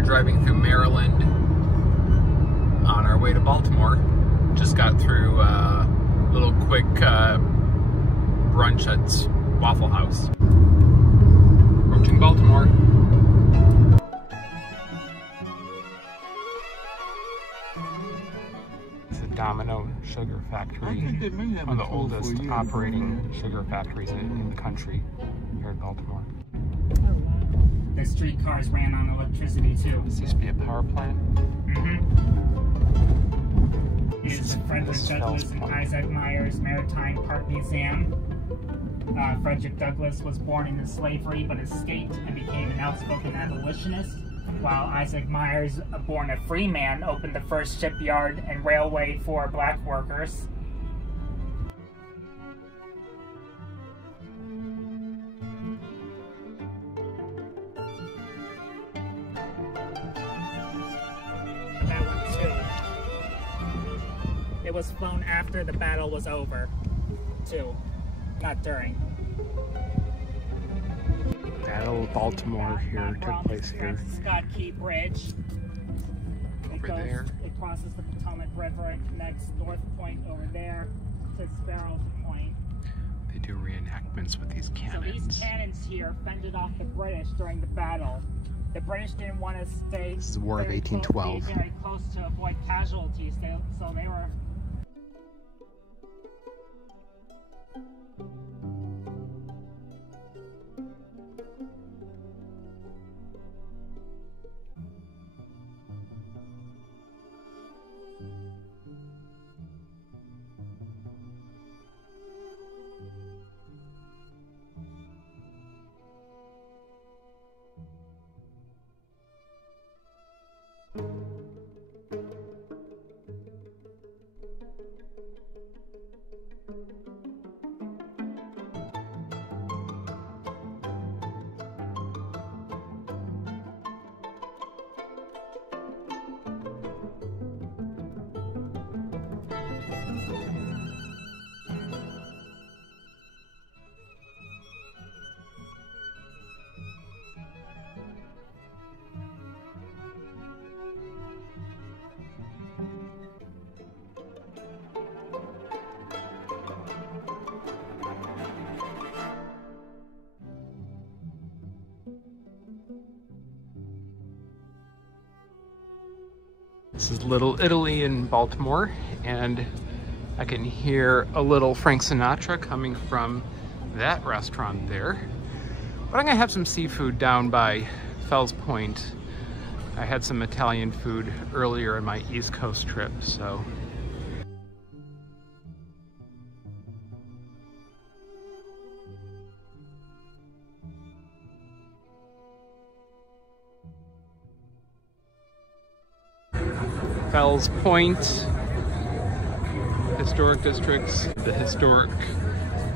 are driving through Maryland on our way to Baltimore. Just got through a little quick brunch at Waffle House. Approaching Baltimore. It's a Domino Sugar Factory, one of the oldest operating sugar factories in the country here in Baltimore. The streetcars ran on electricity too. This used to be a power plant. Is Frederick Douglass and Isaac Myers Maritime Park Museum. Frederick Douglass was born into slavery but escaped and became an outspoken abolitionist, while Isaac Myers, born a free man, opened the first shipyard and railway for black workers. That one too. It was flown after the battle was over, too, not during. Battle of Baltimore here took place here. Scott Key Bridge. Over there. It crosses the Potomac River and connects North Point over there to Sparrow Point. They do reenactments with these cannons. So these cannons here fended off the British during the battle. The British didn't want to stay. This is the War of 1812. Very close to avoid casualties, so they were. This is Little Italy in Baltimore, and I can hear a little Frank Sinatra coming from that restaurant there. But I'm gonna have some seafood down by Fells Point. I had some Italian food earlier in my East Coast trip, so. Fells Point, historic districts, the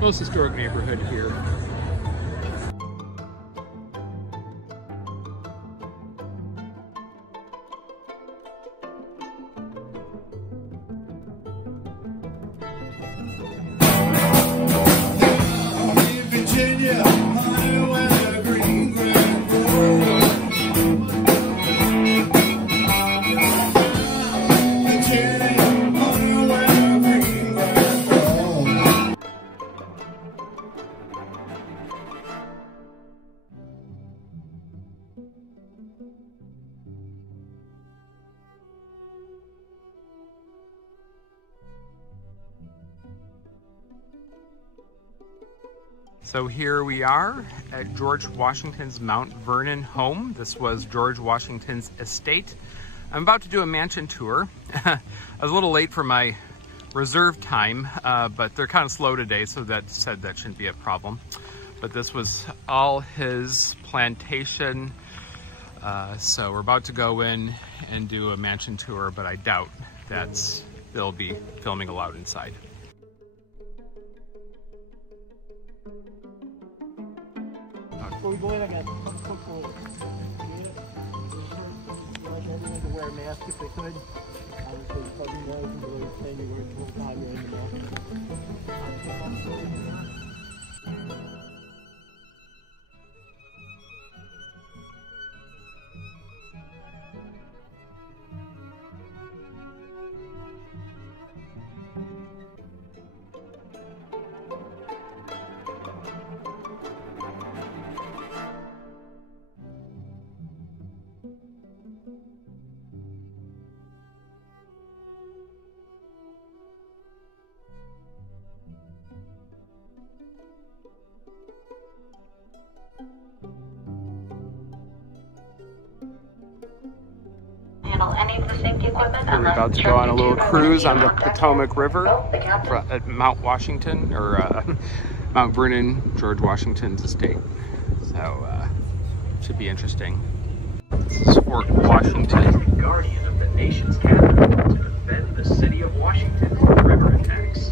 most historic neighborhood here. So here we are at George Washington's Mount Vernon home. This was George Washington's estate. I'm about to do a mansion tour. I was a little late for my reserve time, but they're kind of slow today, so that shouldn't be a problem. But this was all his plantation. So we're about to go in and do a mansion tour, but I doubt they'll be filming allowed inside. We're going again. Hopefully. Like everyone to wear a mask if they could. Obviously, public noise and really saying you wear full time you're in the mask. We're about to go on a little cruise on the Potomac River at Mount Washington, or Mount Vernon, George Washington's estate. So, should be interesting. This is Fort Washington. Guardian of the nation's capital to defend the city of Washington from river attacks.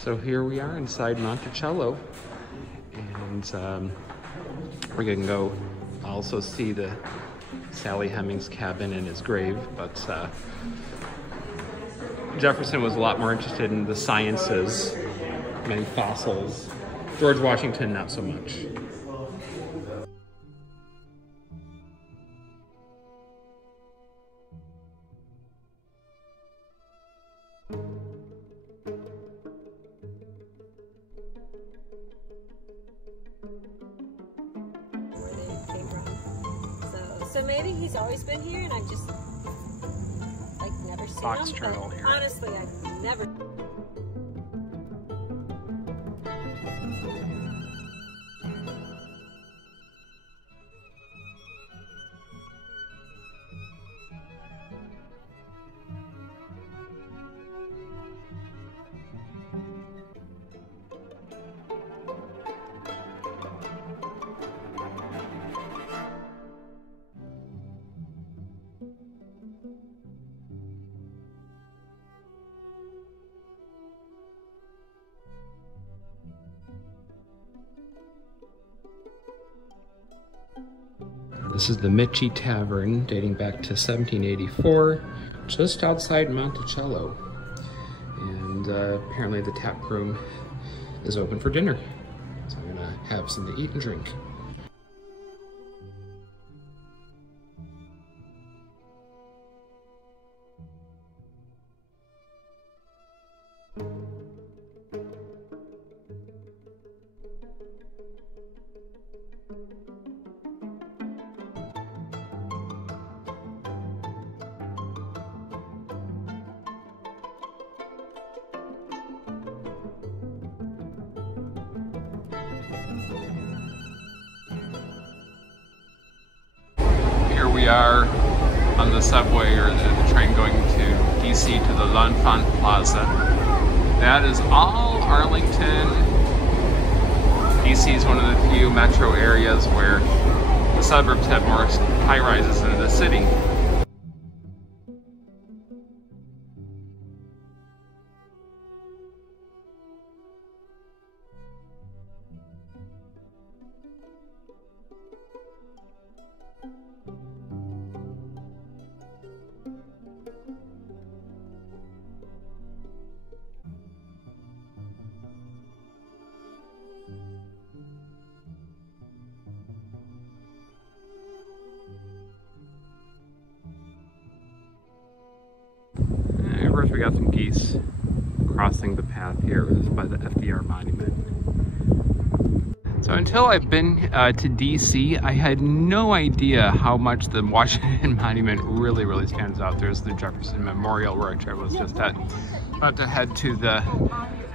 So here we are inside Monticello, and we're gonna go also see the Sally Hemings cabin and his grave, but Jefferson was a lot more interested in the sciences and fossils. George Washington, not so much. So maybe he's always been here and I've just like never seen Box him. turtle But here. honestly, I've never. This is the Mitchie Tavern, dating back to 1784, just outside Monticello. And apparently the tap room is open for dinner. So I'm gonna have something to eat and drink. Here we are on the subway, or the train going to DC to the L'Enfant Plaza. That is all Arlington. DC is one of the few metro areas where the suburbs have more high-rises than the city. And of course we got some geese crossing the path here. This is by the FDR monument. So until I've been to DC, I had no idea how much the Washington Monument really stands out. There's the Jefferson Memorial, where I was just at. About to head to the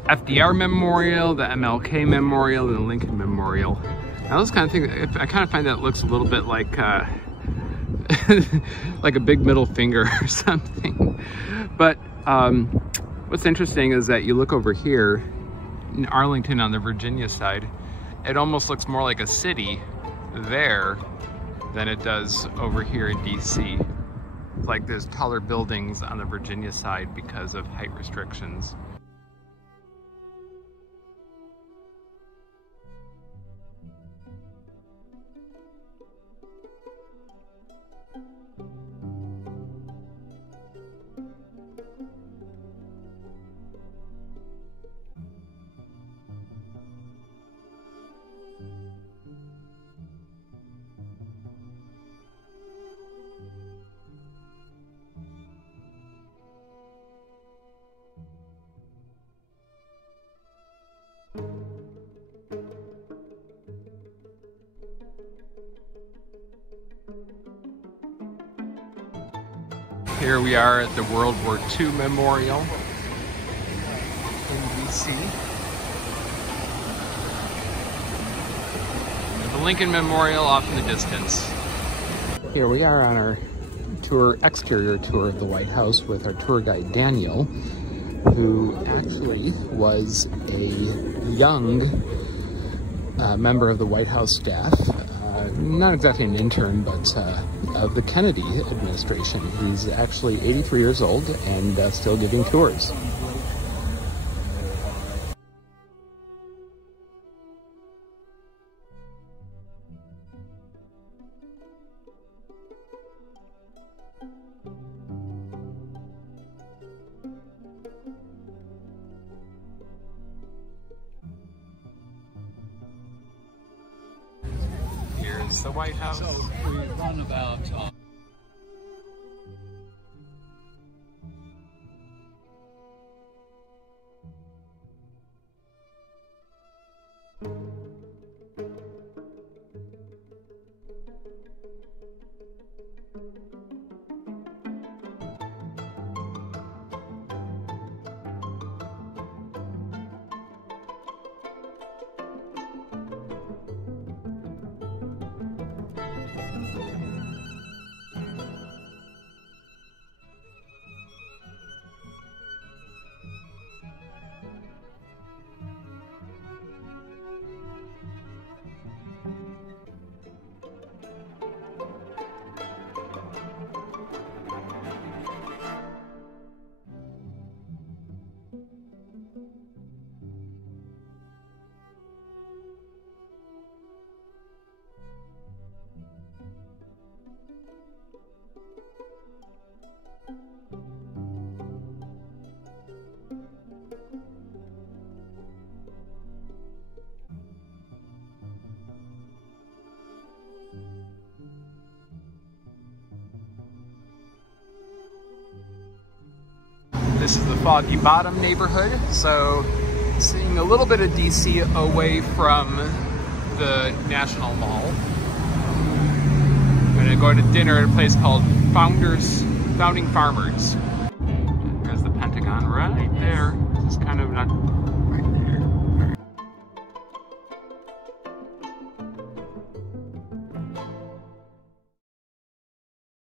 FDR Memorial, the MLK Memorial, and the Lincoln Memorial. Now those kind of things, I kind of find that it looks a little bit like like a big middle finger or something. But what's interesting is that you look over here in Arlington on the Virginia side, it almost looks more like a city there than it does over here in DC. It's like there's taller buildings on the Virginia side because of height restrictions. Here we are at the World War II Memorial in DC. The Lincoln Memorial off in the distance. Here we are on our exterior tour of the White House with our tour guide Daniel, who actually was a young member of the White House staff, not exactly an intern, but of the Kennedy administration. He's actually 83 years old and still giving tours. Here's the White House. So we run about This is the Foggy Bottom neighborhood, so seeing a little bit of DC away from the National Mall. I'm gonna go to dinner at a place called Founding Farmers. There's the Pentagon right there. This is kind of not